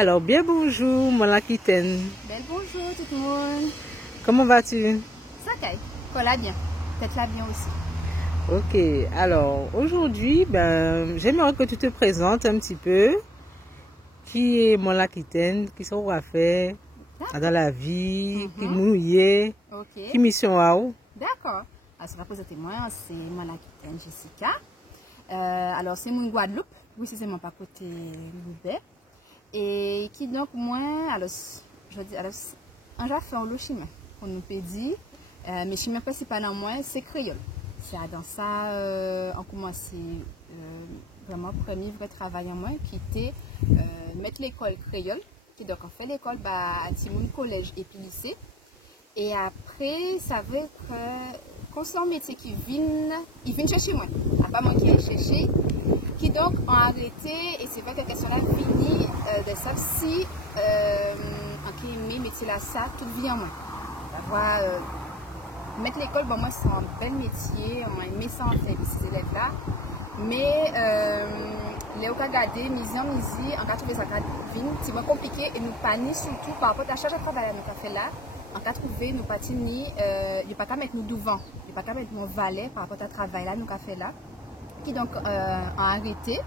Alors, bien bonjour, mon Aquitaine. Bel bonjour tout le monde. Comment vas-tu? Ça caille. Voilà bien. Peut-être là bien aussi. Ok, alors aujourd'hui, j'aimerais que tu te présentes un petit peu. Qui est mon Aquitaine? Qui sont à faire dans la vie? Qui mouillé? Ok. Qui mission à où? D'accord. Alors, ça va présenter moi, c'est mon Aquitaine Jessica. Alors, c'est mon Guadeloupe, précisément par côté Loubet. Et qui donc, moi, alors, je dis, alors, on va faire le chemin, on nous peut dire. Mais le chemin principal en moi, c'est créole. C'est dans ça, on commence vraiment premier vrai travail en moi, qui était mettre l'école créole. Qui donc, on fait l'école à Timoun Collège et puis lycée. Et après, ça veut que quand c'est un métier qui vient chercher moi, à pas manquer de chercher, qui donc ont arrêté, et c'est vrai que la question là fini de ça si en qui aimé métier là ça, toute vie en moi. D'avoir mettre l'école, bon moi c'est un bel métier, on a aimé ça en fait, ces élèves là, mais les regardé, misi en cas trouvé ça c'est moins compliqué et nous panier surtout par rapport à charge de travail nous avons fait là. En cas trouvé nous pas ni il pas qu'à mettre nous devant, il pas qu'à mettre mon valet par rapport à travail là nous avons fait là. Qui donc a arrêté,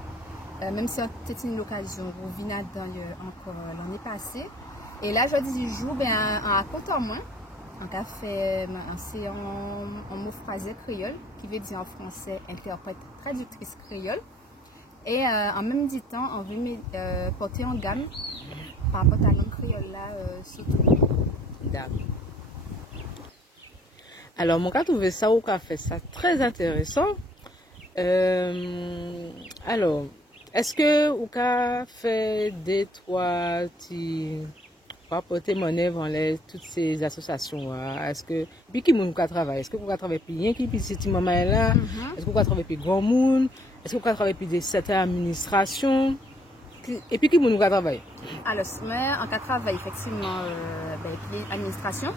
même si c'était une occasion pour venir encore l'année passée. Et là, je dis jour, à côté en moins, on a fait en mot phrasé créole, qui veut dire en français interprète traductrice créole. Et en même temps, on veut porter en gamme par rapport à la langue créole là, surtout. D'accord. Alors, mon cas, trouvé ça au café, ça très intéressant. Alors, est-ce que vous avez fait des trois petits porter monnaie dans toutes ces associations? Est-ce que puis qui moun ka travaille? Est-ce que vous travaillez puis rien qui puis petit maman est là? Est-ce que vous travaillez puis grand monde? Est-ce que vous travaillez puis des certaines administrations? Et puis qui moun ka travaille? Alors, mais en cas de travail effectivement puis l'administration,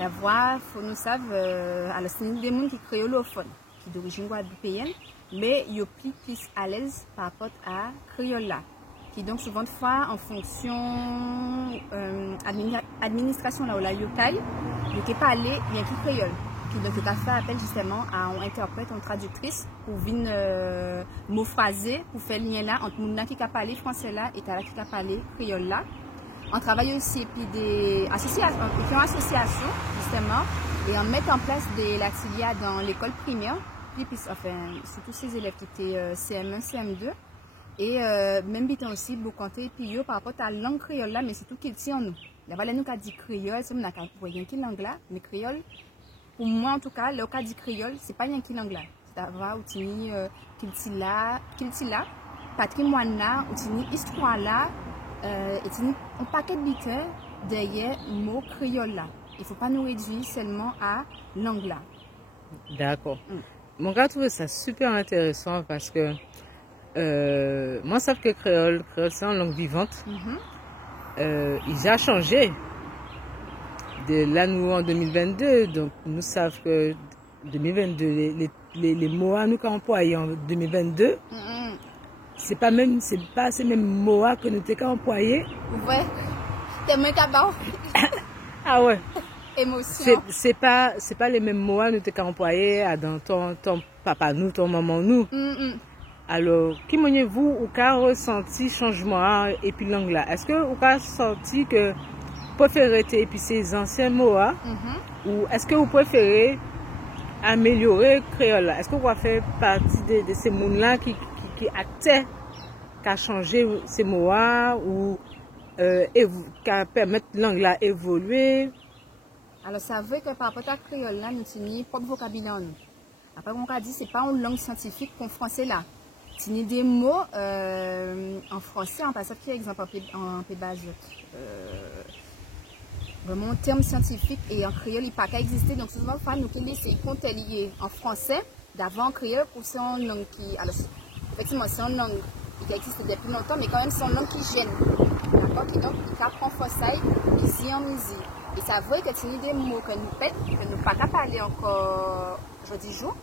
la voix faut nous savent alors c'est des monde qui créolophone qui d'origine guadeloupéenne. Mais ils sont plus à l'aise par rapport à créole là, qui donc souvent de fois en fonction administration là où la yokai, il peut parler bien qui créole, qui donc a fait appel justement à un interprète, une traductrice pour venir mot phrasé pour faire lien là entre moun qui a parlé français là et là qui a parlé créole là. On travaille aussi puis des associations justement et on met en place des l'atelier dans l'école primaire. Puis enfin, surtout ces élèves qui étaient CM1, CM2 et même bitan aussi beaucoup compter puis par rapport à la langue créole là mais surtout qu'il tient en nous. La valeur nous a dit créole, c'est n'a pas rien qui langue là, mais créole pour moi en tout cas, le cas dit créole, c'est pas rien qui langue là. C'est avoir outini qu'il là, patrimoine là, outini histoire là et tini un paquet de bitin derrière mot créole là. Il faut pas nous réduire seulement à langue là. D'accord. Mon gars trouve ça super intéressant parce que moi, je sais que créole c'est une langue vivante. Il a changé de là nous en 2022. Donc, nous savons que 2022, les mots à nous employés en 2022, c'est pas ces mêmes mots que nous avons employés. Ouais, t'es moins cabao. Ah ouais. Émotion. C'est pas les mêmes mots nous t'avons employés dans ton papa nous, ton maman nous. Alors, qui vous ou qu'a ressenti changement et puis langue là? Est-ce que vous avez senti que vous préférez et puis ces anciens mots ou est-ce que vous préférez améliorer créole là? Est-ce que vous avez fait partie de ces mots là qui actaient qu'à changer ces mots ou qu'à permettre langue là évoluer? Alors, ça veut que par rapport à créole là, nous avons propre vocabulaire en nous. Après, on a dit c'est pas une langue scientifique comme français là. Nous des mots en français, en passant par exemple en pédagogie. Vraiment, en termes scientifiques et en créole, il n'y a pas qu'à exister. Donc, souvent, nous qui laissons compter lié en français d'avant créole pour c'est une langue qui. Alors, effectivement, c'est une langue qui existe depuis longtemps, mais quand même, c'est une langue qui gêne. D'accord? Qui donc, qui apprend français, ici en musique. Et ça veut que tu des mots que nous pète, que nous pas qu'à parler encore aujourd'hui jour.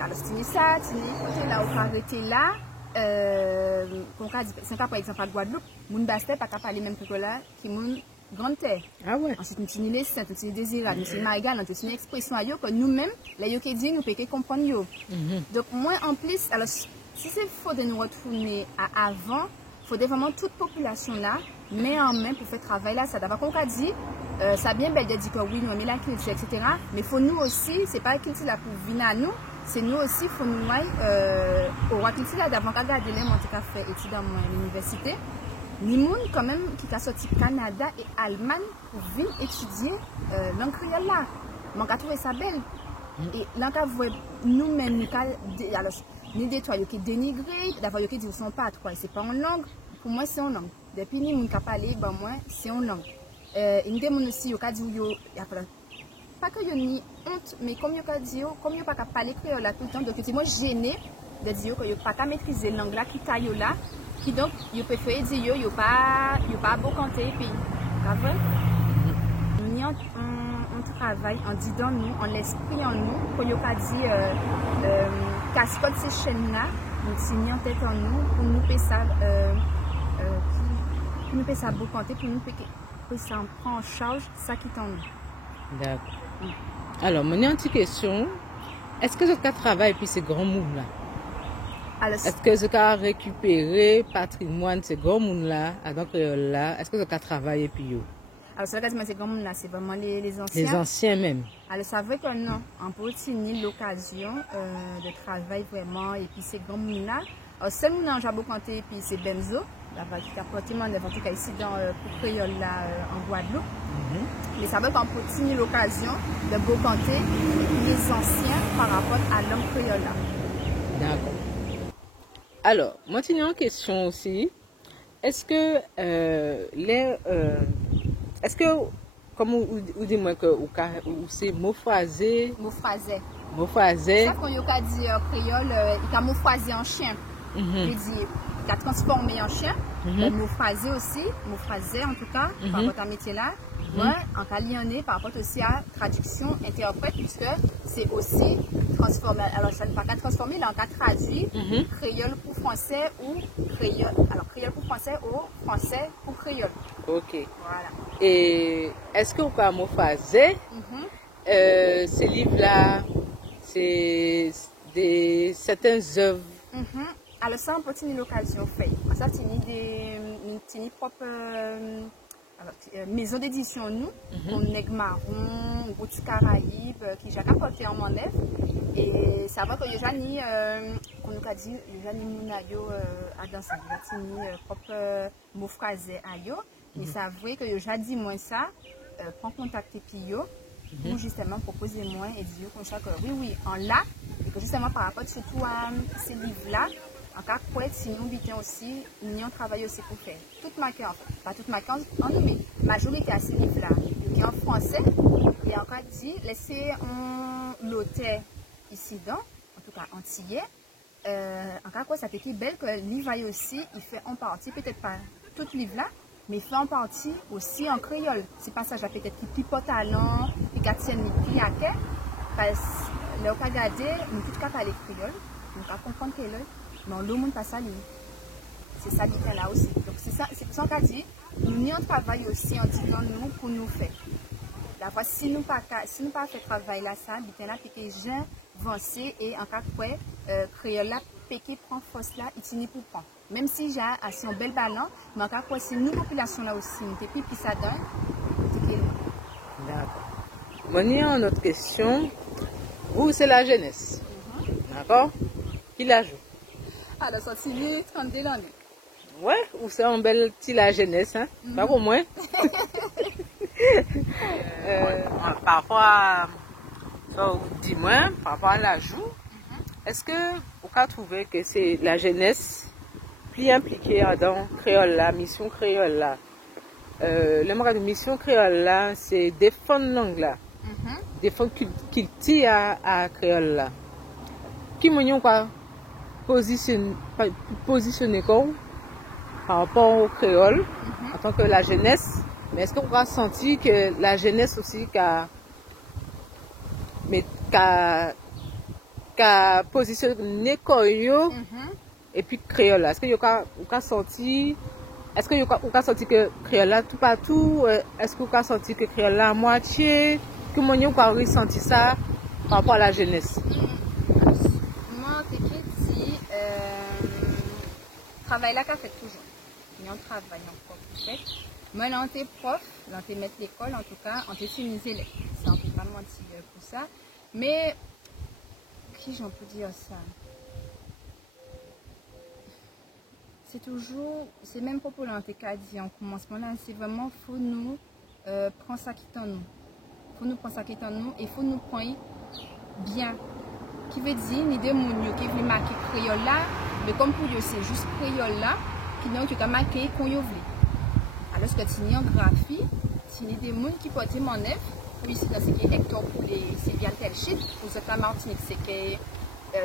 Alors, si ça, tu côté là, ou arrêter là, c'est par exemple à Guadeloupe, moun basté pas parler même que là qui moun grande terre. Ah ouais. Ensuite nous tenons les saints, nous tenons désirable, nous tenons marigal, nous tenons une expression à yo que nous-mêmes les yo qui dit nous peut comprendre yo. Donc moi en plus alors si c'est faut de nous retourner à avant, faudrait vraiment toute population là mais en main pour faire travail là ça d'abord qu'on a dit ça bien belle de dire que oui nous aimons la culture etc. mais faut nous aussi c'est pas la culture là pour venir à nous c'est nous aussi faut nous au roi culture là d'avant qu'à garder les en tout cas fait études dans l'université ni monde quand même qui a sorti Canada et Allemagne pour venir étudier langue créole là moi j'ai trouvé ça belle et là quand vous nous-mêmes alors ni des toits qui dénigrés d'avoir qui dit sont pas trois c'est pas en langue pour moi c'est en langue depuis ni moun ka parler ben moi c'est en langue une des moun aussi yo ka dit yo pas que yo ni honte mais comme yo ka dit yo comme yo pas ka parler créole là tout le temps donc c'est moi gêné de dire que yo pas ka maîtriser langue là qui ta yo là qui donc yo préfère dire yo pas beau canter puis pas vrai nous on travaille en disant nous en l'esprit en nous pour yo ka dit cascotte ces chaînes là nous signer en tête en nous pour nous payer ça pour nous payer ça beau compter pour nous payer ça prend en charge ça qui t'en nous. D'accord. Alors mon une petite question est-ce que ce cas travail puis ces grands monde là est-ce que ce cas récupérer patrimoine ces grands monde là donc là est-ce que ce cas travail puis yo alors c'est là c'est comme là c'est vraiment les anciens. Les anciens même. Alors c'est vrai que non, on peut tenir l'occasion de travailler vraiment et puis c'est comme là. Alors c'est mon ange à Bocanté et puis c'est Benzo, la qui a porté mon en tout cas ici dans pour Créole là en Guadeloupe. Mais ça veut qu'on peut tenir l'occasion de Bocanté et puis les anciens par rapport à l'homme créole là. D'accord. Alors, moi j'ai une question aussi. Est-ce que est-ce que, comme vous dites moi que c'est moufazé? Moufazé. Ça qu'on y a dit créole, il a moufazé en chien. Il dit, il a transformé en chien. Moufazé aussi, moufazé en tout cas, par rapport à ce métier-là. Moi, en caliané, par rapport aussi à traduction, interprète, puisque c'est aussi transformé. Alors, ça ne pas qu'à transformer, là, on a traduit créole pour français ou créole. Alors, créole pour français ou français pour créole. Ok. Voilà. Et est-ce que vous pouvez moufazé ces livres-là, c'est certaines œuvres? Alors, ça, on peut tenir l'occasion fait. Ça, tenir propre. Maison d'édition nous, on Nègre Marron, Route Caraïbes, qui j'ai apporté en mon œuvre. Et ça va que j'ai ni, on nous a dit, j'ai ni Mounayo à danser, j'ai ni propre mot phrasé à yo. Mais ça vrai que j'ai dit moi ça, prends contact et puis yo, pour justement proposer moi et dire comme ça que oui, en là, et que justement par rapport surtout à ces livres-là, en cas quoi, si nous habitons aussi, nous avons travaillé aussi pour faire. Toute ma carte, pas toute ma carte, en nous, mais majorité à ces livres-là, qui est en français, et encore dit, laissez l'auteur ici dans, en tout cas antillais, en cas quoi, ça fait belle que le livre aussi, il fait en partie, peut-être pas tout le livre-là, mais il fait en partie aussi en créole. C'est pas ça, j'ai peut-être qui pipote talent, qui tienne les piaquets, parce que là, on a regardé, nous tout cas parler créole, nous pas comprendre créole. Non, le monde pas ça lui. C'est ça qui est là aussi. Donc c'est ça, c'est pour ça qu'on a dit, nous on travaille aussi en disant nous pour nous faire. La fois si nous pas fait travail là ça, bien là piqué gens avancé et en cas quoi créole là piqué prend force là, il finit pour prendre. Même si j'ai assez un bel ballon, mais en cas quoi si nous population là aussi, nous puis ça donne. D'accord. Moi il y a une autre question. Vous c'est la jeunesse. D'accord? Qui la joue? Alors, ça c'est 32 l'année. Ouais, ou c'est un bel petit la jeunesse, hein? Pas pour moi. Parfois, ça vous dit moi, par rapport à l'ajout, est-ce que vous avez trouvé que c'est la jeunesse plus impliquée dans créole là, mission créole là? Le de mission créole là, c'est défendre langue là, défendre culture à créole là. Qui m'ont quoi? Positionner comme par rapport au créole en tant que la jeunesse, mais est-ce qu'on va sentir que la jeunesse aussi qu'a positionné Koyo et puis créole là. Est-ce que vous avez sorti est-ce que vous avez sorti que créole là tout partout? Est-ce que vous avez sorti que créole là à moitié? Comment vous avez ressenti ça par rapport à la jeunesse? Moi, je dis, travail là qu'a fait toujours. Il y a un travail encore fait. Moi, là, on est prof, là, on est maître d'école, en tout cas, on est suivi élèves. Ça, on ne peut pas mentir pour ça. Mais, qui j'en peux dire ça? C'est toujours, c'est même pas pour l'antéca dit en commencement là, c'est vraiment, faut nous prendre ça qui est en nous. Faut nous prendre ça qui est en nous et faut nous prendre bien. Qui veut dire, ni des gens qui veulent marquer créole là, mais comme pour eux, c'est juste créole là, qui n'ont que marquer qu'on y veut. Alors que tu n'es en graphie, tu n'es des gens qui portent mon œuvre, pour ici dans ce qui est Hector pour les Sylvia Telchit, pour cette la Martinique, c'est que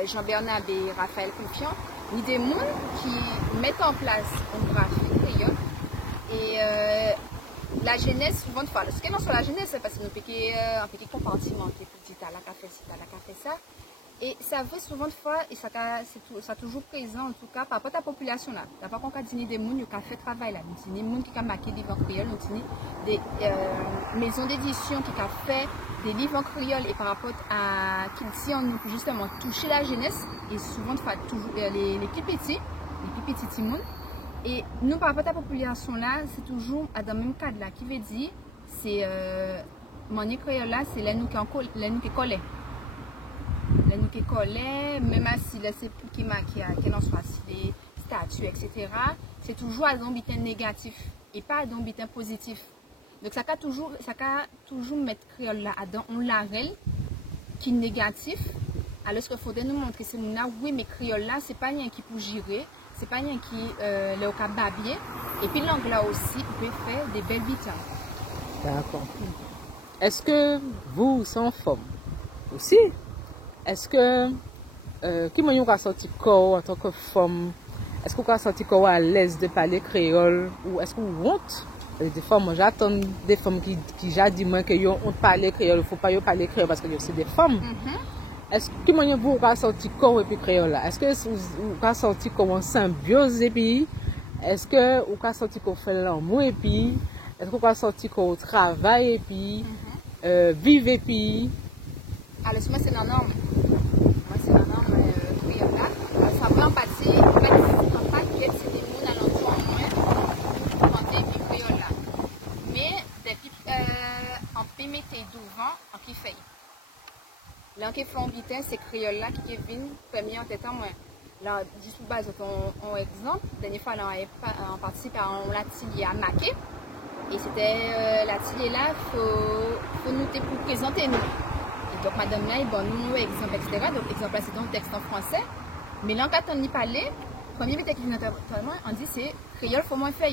Jean-Bernard et Raphaël Confiant, ni des gens qui mettent en place une graphie créole. Et la jeunesse, souvent de fois, ce qui est sur la jeunesse, c'est parce que nous avons un petit compartiment qui est petit, à la café, à la café, ça. Et ça veut souvent de fois, et ça est toujours présent en tout cas, par rapport à la population là. D'abord, quand on a des gens qui ont fait travail là, des gens qui ont marqué des livres en créole, des maisons d'édition qui ont fait des livres en créole et par rapport à qui dit en nous justement toucher la jeunesse et souvent de fois toujours les plus petits monde. Et nous par rapport à la population là, c'est toujours dans le même cadre là, qui veut dire c'est mon créole là, c'est les nous qui collent. Les nous qui collent, même si c'est pour qui en soit des statues, etc. C'est toujours à un but négatif et pas à un but positif. Donc ça peut toujours mettre créole là dedans on l'arrête qui est négatif. Alors qu'il faudrait nous montrer c'est nous oui mais créole là c'est pas rien qui peut gérer, c'est pas rien qui le au babiller et puis l'anglais aussi il peut faire des belles vitamines. D'accord. Est-ce que vous sans forme aussi? Est-ce que qui m'a eu sorti corps en tant que femme? Est-ce que vous avez senti corps à l'aise de parler créole ou est-ce que vous honte? Des fois, moi j'attends des femmes qui disent moi que yo on parler créole, il faut pas yo parler créole parce que c'est des femmes. Est-ce que vous avez sorti corps et puis créole là? Est-ce que vous avez sorti comme en symbiose et puis est-ce que vous avez sorti qu'on fait l'amour et puis est-ce que vous avez sorti qu'on travaille et puis vivre et puis alors moi c'est la norme. Moi c'est la norme créole là. Ça peut en partie en fait c'est des mots à l'entour en moins quand et puis créole là. Mais depuis en PMT devant en qui fait. Là qui fait en vitesse c'est créole là qui vient premier en tête en moins. Là juste pour base on exemple, dernière fois là on participe à un l'atelier à Maquet et c'était l'atelier là faut nous pour présenter nous. Donc, madame là, bon, nous, exemple, etc. Donc, exemple, c'est un texte en français. Mais là, quand on y parlait, premier texte qui vient on dit c'est créole, faut moins faire.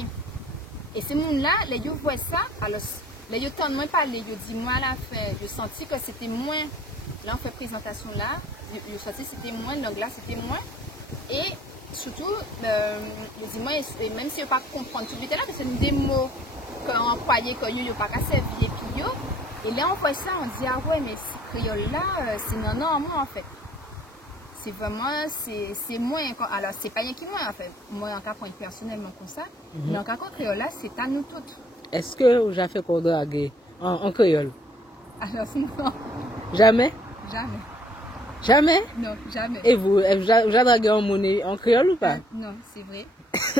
Et ces gens-là, les gens voient ça, alors, les gens t'en moins parler, ils disent, moi, à la fin, j'ai senti que c'était moins, là, on fait présentation là, j'ai senti que c'était moins, donc là, c'était moins. Et surtout, je dis, moi, même si je ne pas comprendre tout de suite là, parce que c'est des mots qu'on employait, qu'on n'a pas qu'à servir, et puis, et là, on voit ça, on dit, ah ouais, mais ce créole-là, c'est non, moi, en fait. C'est vraiment, c'est moins, alors, c'est pas rien qui moins, en fait. Moi, en cas, point personnellement comme ça, mais en cas, créole-là, c'est à nous toutes. Est-ce que vous avez fait pour draguer en créole? Alors, non. Jamais? Jamais. Jamais? Non, jamais. Et vous avez dragué en monnaie en créole ou pas? Non, c'est vrai.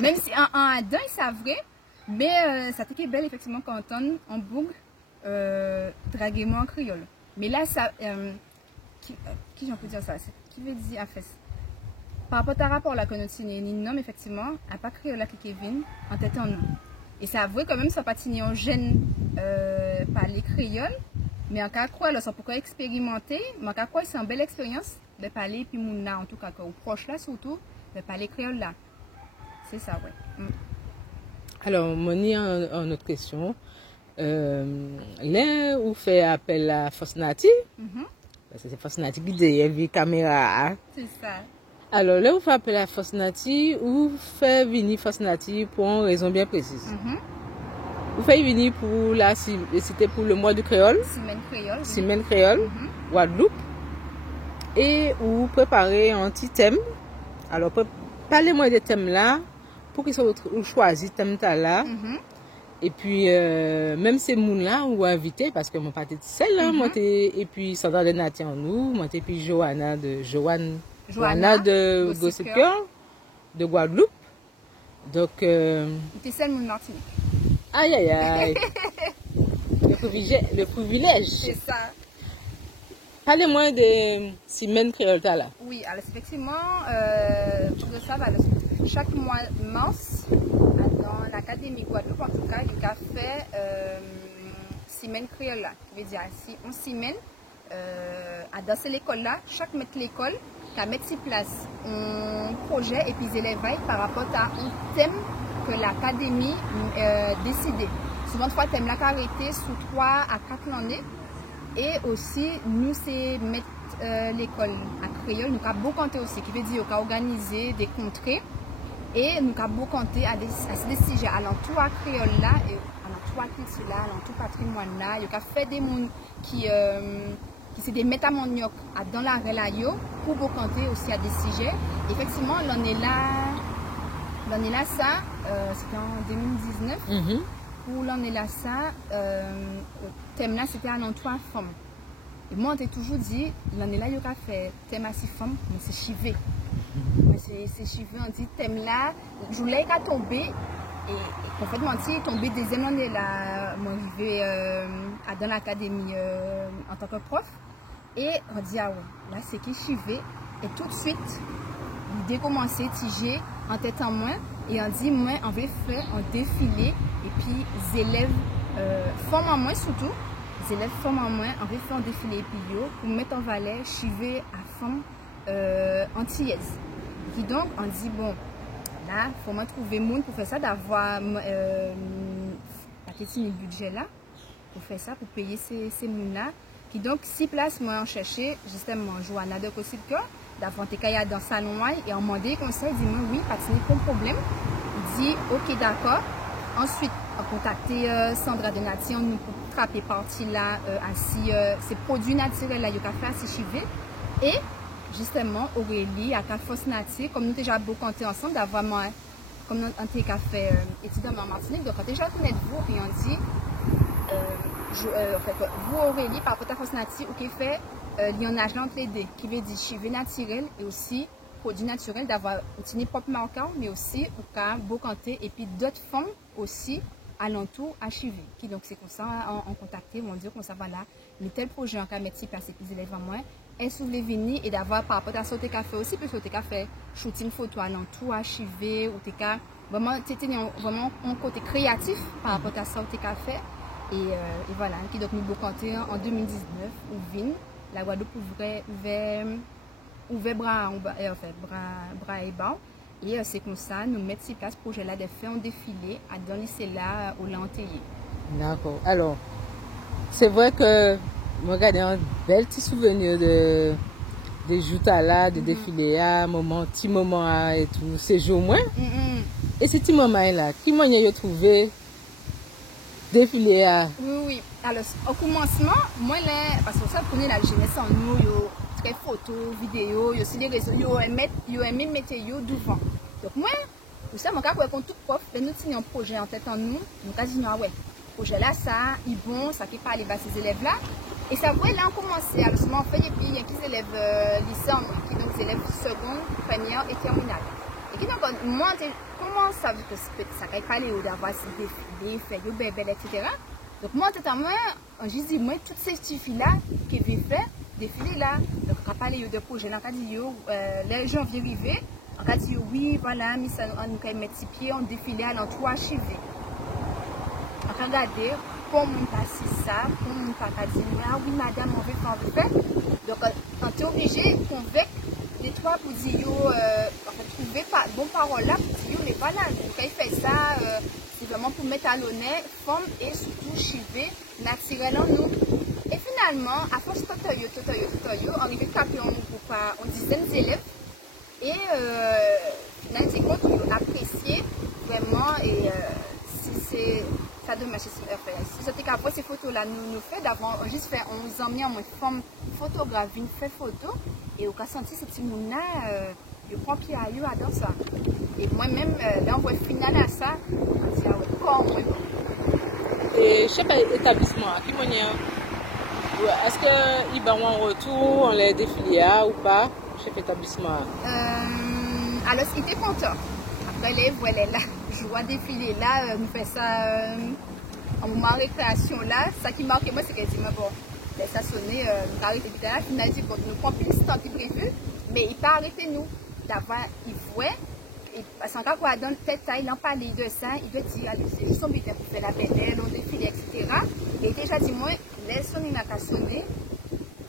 Même si en Adam, c'est vrai, mais ça t'est belle, effectivement, quand on en boucle. Draguer moi en créole. Mais là, ça, qui j'en peux dire ça? Qui veut dire, en fait, par rapport à rapport là que nous tenons, non, effectivement, à pas créole là qui Kevin, en tête en nous. Et c'est vrai quand même, ça pas tenir en jeune parler créole, mais en cas quoi, là, ça pourrait expérimenter, mais en cas quoi, c'est une belle expérience de parler, puis mon là, en tout cas, au proche là, surtout, de parler créole là. C'est ça, ouais. Alors, Moni, une autre question. Là où fait appel à Fosnati, parce que c'est Fosnati qui dit la caméra. C'est ça. Alors là où fait appel à Fosnati, ou fait venir Fosnati pour une raison bien précise. Vous fait venir pour là, c'était pour le mois du créole. Semaine créole. Guadeloupe. Et vous préparez un petit thème. Alors parlez-moi des thèmes là, pour qu'ils soient choisis thème là. Et puis, même ces gens là ou invités, parce que mon pas seul, hein, moi, et puis Sandra de Nati en nous, moi, et puis Johanna de Gossip Girl, de Guadeloupe. Donc, t'es seul mon Martinique. Aïe, aïe, aïe. Le privilège. C'est ça. Parlez-moi de Simène Créole là. Oui, alors effectivement, pour de ça, chaque mois mars, dans l'Académie Guadeloupe, en tout cas, il y a fait Simène Créole là. Qui veut dire, si on Simène, à danser l'école là, chaque maître de l'école, qui a mis sur place un projet et puis les élèves par rapport à un thème que l'Académie décidé. Souvent, de fois, thème là arrêté sous 3 à 4 années. Et aussi, nous, c'est mettre l'école à créole, nous avons beaucoup compté aussi, qui veut dire qu'on a organisé des contrées et nous avons beaucoup compté à ces sujets alentour à créole là, et alentour à culture là, alentour patrimoine là, il y a fait des gens qui c'est des métamonioques dans la relayo pour beaucoup compter aussi à des sujets. Effectivement, l'année là, ça, c'était en 2019. Pour l'année là, ça, le thème là, c'était alentour à femmes. Et moi, on t'a toujours dit, l'année là, il y a fait thème à 6 femmes, mais c'est chivé. C'est chivé, on dit thème là, je voulais qu'à tomber. Et en fait, il tombé deuxième année là, moi, je vais dans l'académie en tant que prof. Et on dit, ah ouais, là, c'est qui chivé. Et tout de suite, l'idée commençait à tiger en tête en moins. Et on dit, moi, on va faire un défilé. Et puis, les élèves, femmes en moins surtout, les élèves femmes en moins, on va faire un défilé pour mettre en valeur chivé à femmes antillaises. Et donc, on dit, bon, là, il faut trouver monde pour faire ça, d'avoir le budget là, pour faire ça, pour payer ces gens-là. Qui donc, 6 places, moi, on cherchait justement Johanna de Gossip Girl, d'avoir des cahiers dans le salon et on demandé conseil, il dit, moi, oui, patiner, pas de problème. Il dit, ok, d'accord. Ensuite, on a contacté Sandra de Nati, on nous attrapé partie là, ainsi, ces produits naturels là, il y a fait assez chivé. Et justement, Aurélie, à Force Nature, comme nous déjà beaucoup compté ensemble, d'avoir, comme on a fait études en Martinique, donc on a déjà connaître vous, et on dit, en fait, vous Aurélie, par rapport à Force Nature, qui fait lionnage entre les deux, qui veut dire chivé naturel et aussi produits naturels, d'avoir une propre marqueur, mais aussi au cas Bocanté et puis d'autres femmes aussi alentour à chivé. Qui donc c'est comme ça, on contacté, on dit comme ça, voilà, mais tel projet en cas mettre place et les élèves en moins, est sous les venir et d'avoir par rapport à sauter café aussi, puis sauter café, shooting photo alentour à chivé, ou t'es vraiment, vraiment un côté créatif par rapport à sauter café. Et voilà, qui donc nous Bocanté en 2019, où Vin, la Guadeloupe ouvert bras et bas. Et c'est comme ça, nous mettons sur place projet là de faire un défilé dans le lycée là au Lantéier. D'accord. Alors, c'est vrai que moi j'ai un bel petit souvenir de jours là, de défilé à petit moment et tout, ces jours moins. Et ce petit moment là, qui m'a trouvé défilé à. Oui. Alors, au commencement, moi là, parce que ça connaît la jeunesse en nous, très photos, vidéos, aussi les réseaux, yo aimé mettre yo devant. Donc moi, vous savez, mon cas pour tout prof, nous avons un projet en tête en nous, nous avons dit ouais, projet là ça, il bon, ça qui parle à ces élèves là. Et ça ouais là on commençait à on fait et puis il y a des élèves lycéens qui donc des élèves seconde, première et terminale. Et qui donc moi comment ça veut que ça va parler d'avoir ces défilés, faire yo bébé etc. Donc moi en tête en moi, je dis moi toutes ces petites filles là qui veulent faire défilé là, donc on a parlé de projet, on a dit les gens viennent arriver, on a dit oui, voilà, on a mis ses pieds, on défilé à l'entour archivé. On a regardé, pour mon passer ça, pour mon papa dire, ah oui madame, on veut faire. Donc on est obligé de convaincre les trois pour dire, trouver bon parole là, pour dire, mais voilà, donc il fait ça, c'est vraiment pour mettre à l'honneur, forme et surtout chivé, naturel en nous. Et finalement, à force de totoyo, on arrive à taper une dizaine d'élèves. Et finalement, c'est qu'on a apprécié vraiment. Et si ça dommage, si c'était qu'à voir ces photos-là, nous fait d'avoir juste fait, on nous a mis en forme photographe, une fait photo. Et on a senti ce petit monde-là, je prends pied à eux, adore ça. Et moi-même, là, on voit final à ça, c'est un corps, moi. Et chef établissement, qui manière est-ce qu'ils vont en retour, on les défilés ou pas, chef établissement? Alors, il était content. Après, les voilà là, je vois défiler là, nous fait ça en moment de récréation là. Ça qui marque moi, c'est qu'elle dit, mais bon, ça sonnait, nous arrêté vite là, finalement, dit, bon, nous prenons plus de temps qui prévu, mais il pas arrêté nous. D'avoir, il voit, et parce qu'en cas quoi, dans tête, il en parlait de ça, il doit dire, allez, c'est juste son but pour faire la belle, on défile, etc. Et déjà, dit, moi, laisse sonner n'a qu'à sonner,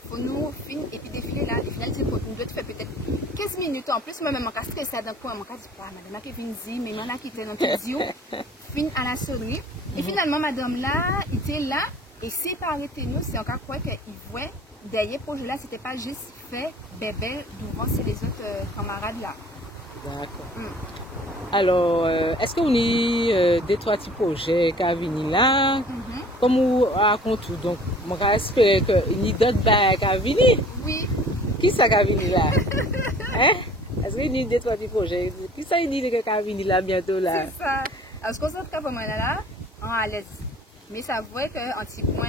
faut nous finir, et puis défiler là, et finalement, nous devons faire peut-être 15 minutes en plus, moi, même en cas stressé d'un coin, en cas, madame, qui vient dire, mais moi, qui était dans tout dire, fin à la sonnerie. Et finalement, madame là, il était là, et c'est pas arrêté nous, c'est encore quoi qu'il voit, derrière, pour là, c'était pas juste fait bébé devant les autres camarades là. D'accord. Alors, est-ce que vous avez des trois petits projets qui viennent là? Comme vous racontez tout, donc, je espère qu'il y a d'autres bails qui viennent. Oui. Qui ça qui vient là? Hein? Est-ce qu'il y a des trois petits projets? Qui ça qui vient là bientôt là? C'est ça. Alors, ce qu'on se trouve vraiment là, à l'aise. Mais ça voit qu'un petit point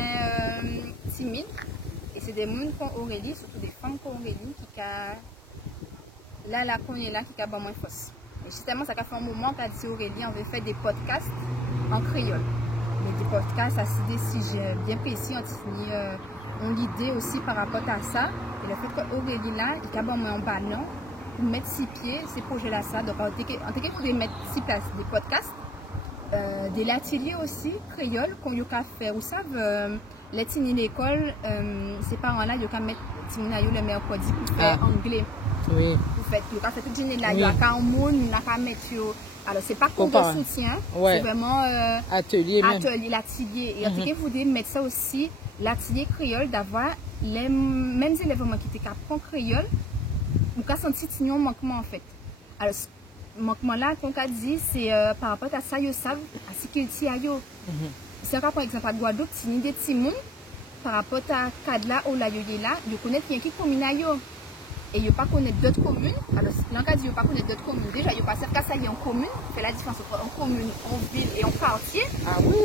timide. Et c'est des gens qui ont Aurélie, surtout des femmes qui ont Aurélie, qui là, la qu'on est là, qui a moins force. Et justement, ça a fait un moment qu'a dit Aurélie, on veut faire des podcasts en créole. Mais des podcasts à des sujets bien précis, on l'idée aussi par rapport à ça. Et le fait qu'Aurélie là, il a moins en ballon, pour mettre 6 pieds, ces projets-là, ça. Donc, en tout cas, il faut mettre 6 places, des podcasts, des ateliers aussi, créole, qu'on y a faire. Vous savez, les tini l'école, ces parents-là, ils ont mettre le mercredi pour faire anglais. Oui. Vous faites, ils ont fait tout le là, il y a un monde, il n'y a pas mettre. Alors, c'est pas pour de soutien, ouais. C'est vraiment atelier, l'atelier. Et en tout cas, vous devez mettre ça aussi, l'atelier créole, d'avoir les mêmes élèves qui étaient apprennent créole, ou qui sentir un manquement en fait. Alors, manquement là, qu'on a dit, c'est par rapport à ça, ils savent, à ce qu'ils tirent. C'est encore par exemple à Guadeloupe, si des petits monde, par rapport à Kadla ou la là, ils connaissent bien qui commune à yo. Et ils ne pas connaître d'autres communes. Alors, dans le cas ils ne pas connaître d'autres communes, déjà, ils ne pas savoir qu'à ça y est en commune, fait la différence entre en commune, en ville et en quartier. Ah oui.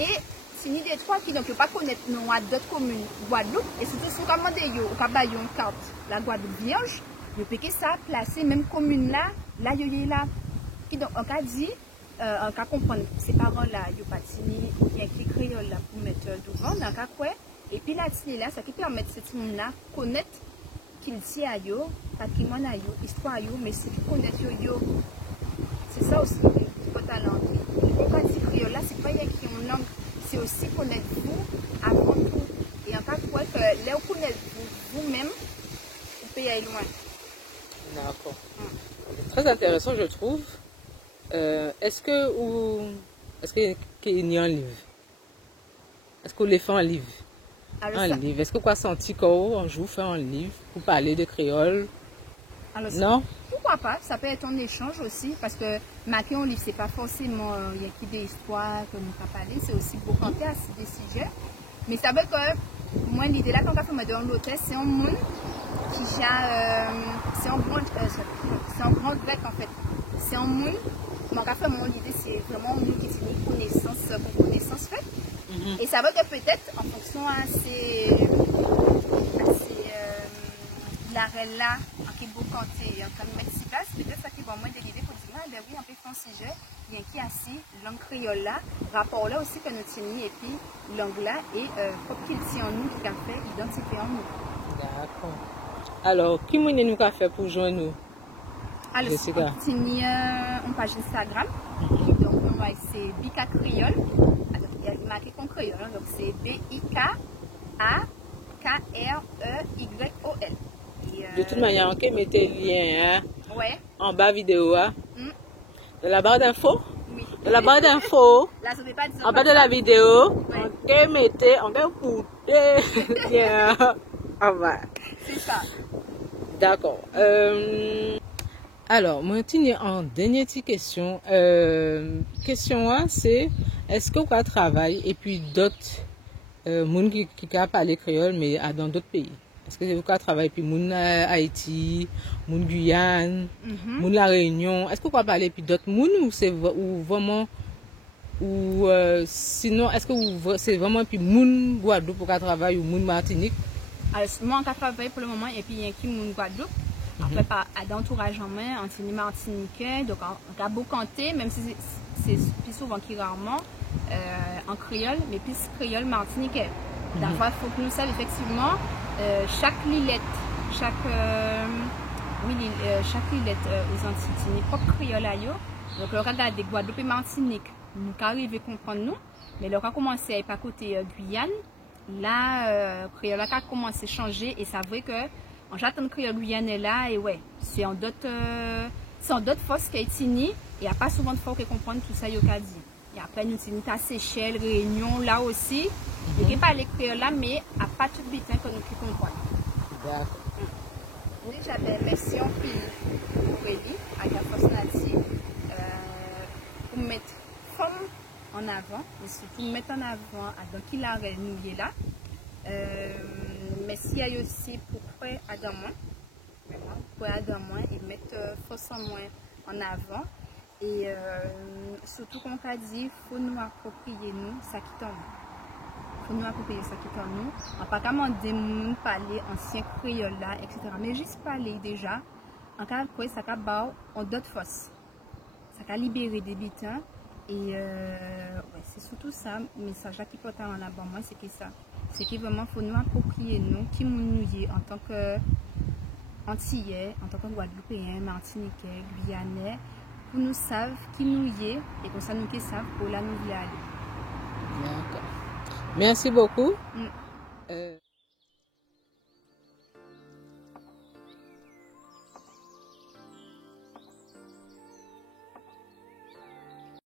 Et si ni des trois qui ne pas connaître non à d'autres communes Guadeloupe, et surtout si vous commandez yo, ou kabay une carte, la Guadeloupe vierge, vous pouvez ça placer même commune là, là yo y là. Qui donc en cas dit, en cas comprendre ces parents là, yo pas tini ou bien qui créole là pour mettre devant, dans le cas quoi, et puis là là, ça qui permet ces monde là connaître qu'il tient à yo, patrimoine à yo, histoire à yo, mais c'est qui connaître yo. C'est ça aussi le talent. On va dire créole là, c'est pas rien qui est une langue, c'est aussi connaître vous avant tout. Et en cas quoi que là vous connaissez vous-même, vous pouvez aller loin. D'accord. Très intéressant, je trouve. Est-ce qu'il y a un livre? Est-ce que les fait un livre? Alors, un livre. Est-ce que vous avez senti qu'un jour faire un livre pour parler de créole? Alors, non? Pourquoi pas? Ça peut être un échange aussi, parce que marquer un livre, c'est pas forcément il y a des histoires que nous avons parlé, c'est aussi pour compter à des sujets. Mais ça veut que moi, l'idée là, quand on fait dans l'hôtel, c'est un monde qui a. C'est un grand grec en fait. C'est un monde. Mon café, mon idée, c'est vraiment un monde qui est une connaissance faite. Et ça veut que peut-être, en fonction de ces l'arrêt là, en qui beau canter, en train de mettre 6 places, peut-être ça qui va moins de l'idée pour dire, ah ben oui, on peut faire un sujet, bien qui assis, langue créole là, rapport là aussi que nous tenons, et puis langue là, et comme qu'il tient en nous, qui a fait identifier en nous. D'accord. Alors, qui m'a nous a fait pour joindre nous? Alors, on tient une page Instagram, donc c'est Bika Créole, il y a marqué comme créole, donc c'est BIKAKREYOL. De toute manière, on peut mettre le lien ouais. En bas vidéo. De la barre d'infos. Oui. De la barre d'infos. En bas de la vidéo, ouais. On peut mettre, on peut couper le lien en bas. C'est ça. D'accord. Alors, moi, j'ai une dernière question. Question 1, c'est est-ce que vous travaillez et puis d'autres gens qui parlent créole mais dans d'autres pays? Est-ce que vous travaillez puis moun Haïti, moun Guyane, moun La Réunion? Est-ce que vous parlez puis d'autres moun ou c'est vraiment ou sinon est-ce que c'est vraiment puis moun Guadeloupe pour travailler ou moun Martinique? Alors moi on travaille pour le moment et puis il y a qui moun Guadeloupe. En fait pas d'entourage en main, Antini martiniquais, donc on a beau canter même si c'est plus souvent qui rarement en créole mais plus créole martiniquais. D'abord, il faut que nous sachions effectivement chaque lilette, chaque lilette aux Antilles, n'est pas créole à yo. Donc, le regard des Guadeloupe et Martinique, nous arrivons à comprendre nous, mais le cas commencé à pas côté Guyane, là, créole a commencé à changer et c'est vrai que en j'attends créole Guyane est là et ouais, c'est en d'autres forces qui est tini et il n'y a pas souvent de fois que comprendre tout ça yo qu'a dit. Et après, nous sommes à Seychelles, Réunion, là aussi. Il n'y a pas les créoles là, mais à pas tout le temps que nous pouvons comprendre. D'accord. Oui, j'avais mission pour Aurélie, à la force native, pour mettre femme en avant, et surtout mettre en avant dans qui la nous est là. Mais s'il y a aussi pour près à Damon, et mettre force en moins en avant. Et surtout, comme on a dit, il faut nous approprier nous, ça qui tombe. Il faut nous approprier ça qui tombe nous. On ne peut pas demander parler ancien créole là, etc. Mais juste parler déjà, en cas de quoi, ça va en d'autres forces. Ça va libérer des bitins. Et ouais, c'est surtout ça, le message qui porte en avant moi, c'est que ça. C'est que vraiment, il faut nous approprier nous, qui nous y en tant que Antillais, en tant que Guadeloupéens, Martiniquais, Guyanais. Pour nous savent qui nous y est et comme ça nous qui savent pour là nous y aller. D'accord. Merci beaucoup.